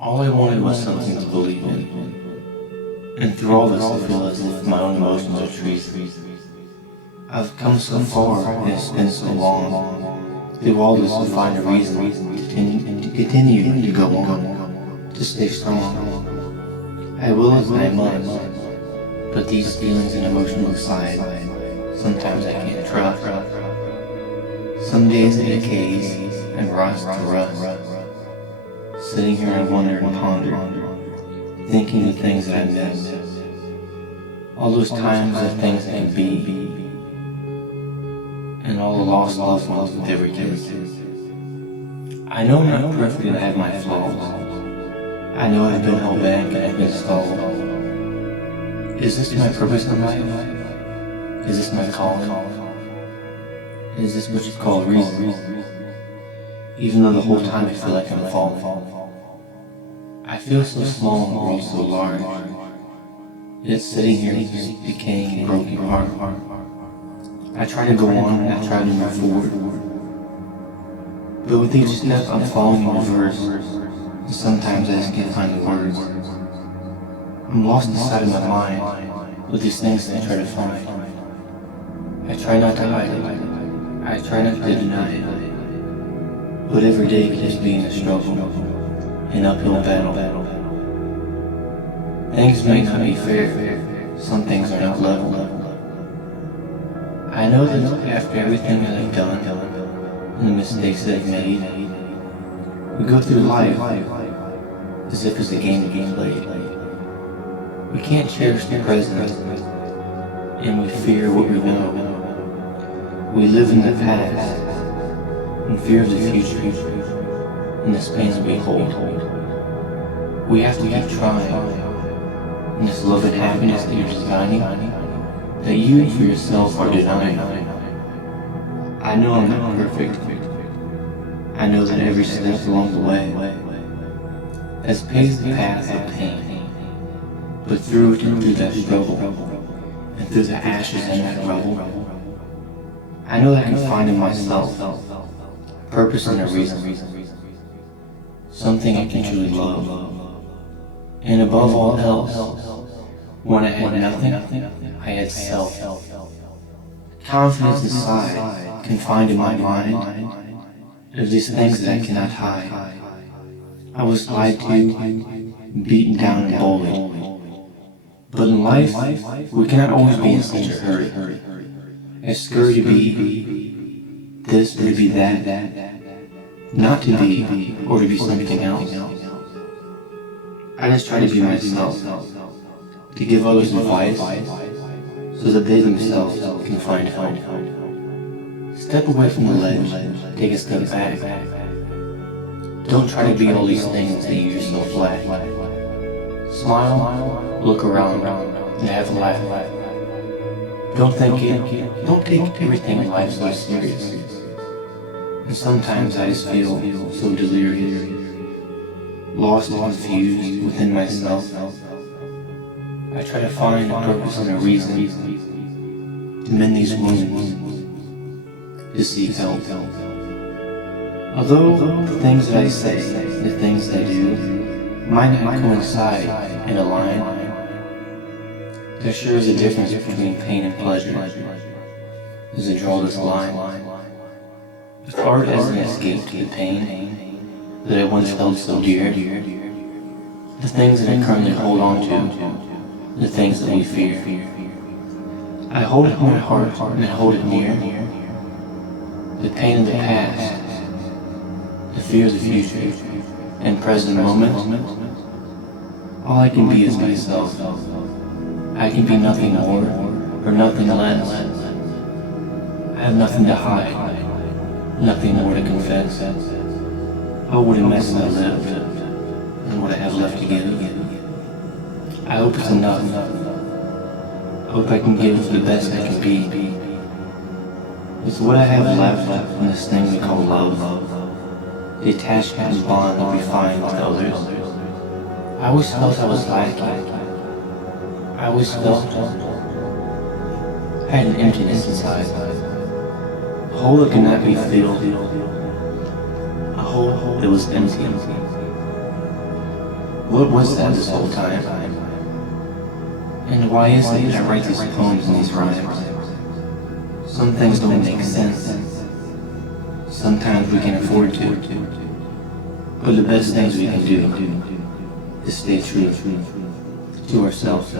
All I wanted was something to believe in. And through all this, I feel as if my own emotions are treason. I've come so far, and it's been so long. Through all this, to find a reason to continue to go on, to stay strong. I will if I must, but these feelings and emotions aside, sometimes I can't trust. Some days it decays and rots to rust. Sitting here I wonder and ponder, thinking of things that I miss. All those times of things that can be, and all the lost loved ones with every kiss. I know I'm not perfect and I have my flaws. I know I've been held back and I've been stalled. Is this my purpose in life? Is this my calling? Is this what you call reason? Even though the whole time I feel like I'm falling. I feel so small and the world so large. Yet sitting here with this decaying, broken heart. I try to go on and I try to move forward. But with each step I'm falling in reverse. And sometimes I just can't find the words. I'm lost inside of my mind with these things that I try to find. I try not to hide it. I try not to deny it. But every day can just be in a struggle, an uphill battle. Things may not be fair. Some things are not level. I know that after everything that I've done, and the mistakes that I've made, we go through life as if it's a game to be played. We can't cherish the present, and we fear what we know. We live in the past, in fear of the future, and the pains that we hold. We have to keep trying, and this love and happiness that you're designing, that you for yourself are denying. I know I'm not perfect. I know that every step along the way has paved the path of pain. But through it and through that struggle, and through the ashes and that rubble, I know that I can find in myself purpose and a reason. Something I can truly love. And above all else, when I had nothing, I had self. Confidence inside, confined in my mind, of these things that I cannot hide. I was lied to, beaten down and bullied. But in life, we cannot always be in such a hurry. As scurry to be this or to be that, not to be or to be something else. I just try to be myself, to give others advice, so that they themselves can find help. Step away from the ledge, take a step back. Don't try to be all these things that you yourself lack. Smile, look around, and have a laugh. Don't take everything in life so serious. And sometimes I just feel so delirious, lost and confused within myself. I try to find a purpose and a reason to mend these wounds, to seek help. Although the things that I say, the things that I do, might not coincide and align, there sure is a difference between pain and pleasure, as I draw this line. If art has an escape to the pain that I once held so dear, the things that I currently hold on to, the things that we fear, I hold it in my heart and I hold it near. The pain of the past, the fear of the future, and present moment, all I can be is myself. I can be nothing more or nothing less. I have nothing to hide, nothing more to confess. Oh, what a mess I lived, and what I have left to give. I hope it's enough. I hope I can give the best I can be. With what I have left in this thing we call love, the attachment and bond that we find with others, I always felt I was lacking. I always felt I had an emptiness inside, a hole that could not be filled, a hole that was empty. What was that this whole time? And why is it I write these poems and these rhymes? Some things don't make sense. Sometimes we can afford to. But the best things we can do is stay true to ourselves.